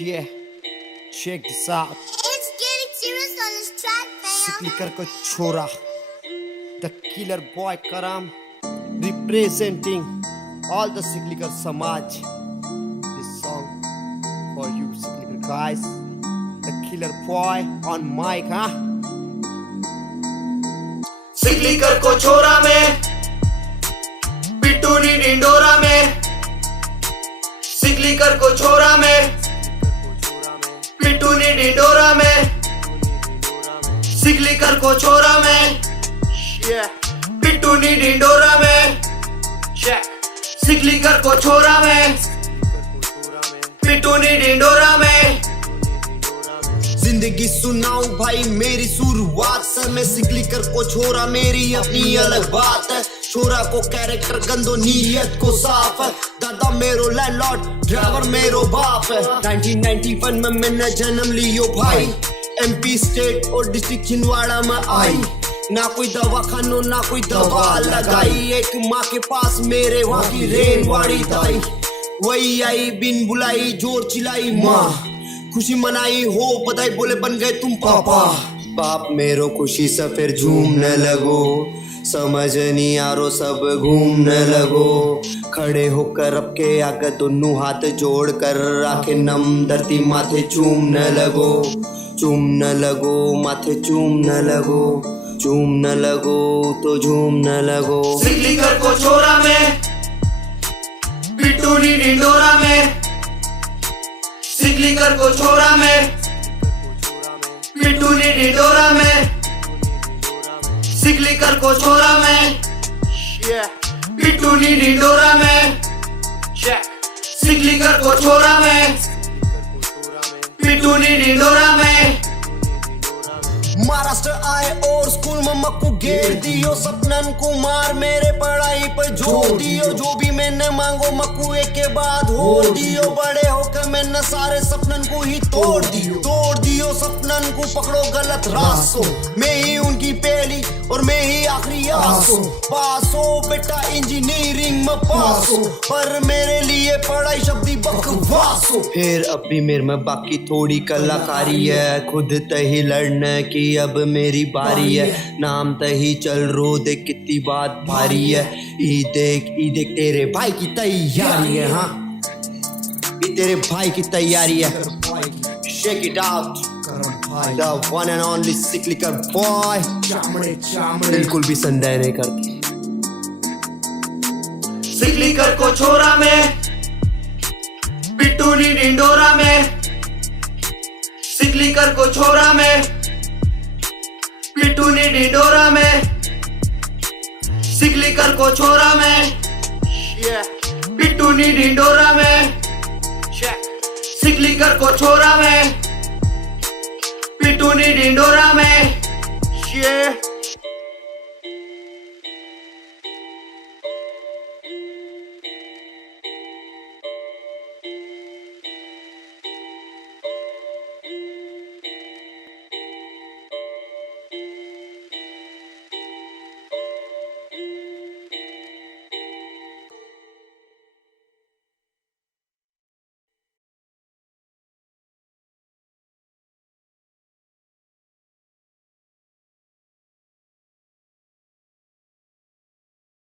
Yeah, check this out. It's getting serious on this track, fam. Sicklicker ko chora, the killer boy Karam, representing all the Sicklicker Samaj. This song for you Sicklicker guys, the killer boy on mic, huh? Sikligar को छोरा में पिटूनी डिंडोरा में, सिकलीकर को छोरा में पिटूनी डिंडोरा में, सिकलीकर को छोरा में पिटूनी डिंडोरा में, सिकलीकर को छोरा में पिटूनी डिंडोरा में। जिंदगी सुनाऊं भाई मेरी शुरुआत से, मैं सिकलीकर को छोरा मेरी अपनी अलग बात है। छोरा को कैरेक्टर गंदो नीयत को साफ है, दादा मेरो लैंडलॉर्ड ड्राइवर मेरो बाप है। 1991 में मैंने जन्म लियो भाई, एमपी स्टेट और डिस्ट्रिक्ट छिंदवाड़ा में आई। ना कोई दवा खानो ना कोई दवा लगाई, एक माँ के पास मेरे वहाँ की रेनवाड़ी दाई। वही आई बिन बुलाई जोर चिलाई माँ, खुशी मनाई हो बधाई बोले बन गए तुम पापा। बाप मेरो खुशी से फिर झूमने लगो, समझ नहीं आ रो सब घूमने लगो। खड़े होकर अब के आगे दोनों हाथ जोड़ कर आंखें नम धरती माथे चूमने लगो, चूमने लगो माथे चूमने लगो, चूमने लगो तो झूमने लगो। सिकलीकर को छोरा में पिटूनी डिंडोरा में, सिकलीकर को छोरा में पिटूनी डिंडोरा में, सिकलीकर को छोरा में पिटूनी डिंडोरा में, सिकलीकर को छोरा में पिटूनी डिंडोरा में। महाराष्ट्र आए और स्कूल में मक्कू घेर दियो, सपनन को मार मेरे पढ़ाई पर जोर दियो। जो भी मैंने मांगो मक्कू एक के बाद हो दियो, बड़े होकर मैंने सारे सपनन को ही तोड़ दियो सपनन को पकड़ो गलत रास्तों। मैं ही उनकी पहली और मैं ही आखिरी आस हो, पास हो बेटा इंजीनियरिंग में पास हो, पर मेरे लिए पढ़ाई शब्दी बकवास हो। फिर अब भी मेरे में बाकी थोड़ी कलाकारी है, खुद तही लड़ने की अब मेरी बारी है। नाम तही चल रो देख कितनी बात भारी है। ई देख तेरे भाई की तैयारी है, हाँ ये तेरे भाई की तैयारी है। Shake it out, the one and only Sicklicker boy, बिल्कुल भी संदेह नहीं करती। सिकलीकर को छोरा में पिटूनी डिंडोरा में, सिकलीकर को छोरा में पिटूनी डिंडोरा में, सिकलीकर को छोरा में पिटूनी डिंडोरा में, सिकलीकर को छोरा में पिटूनी डिंडोरा में।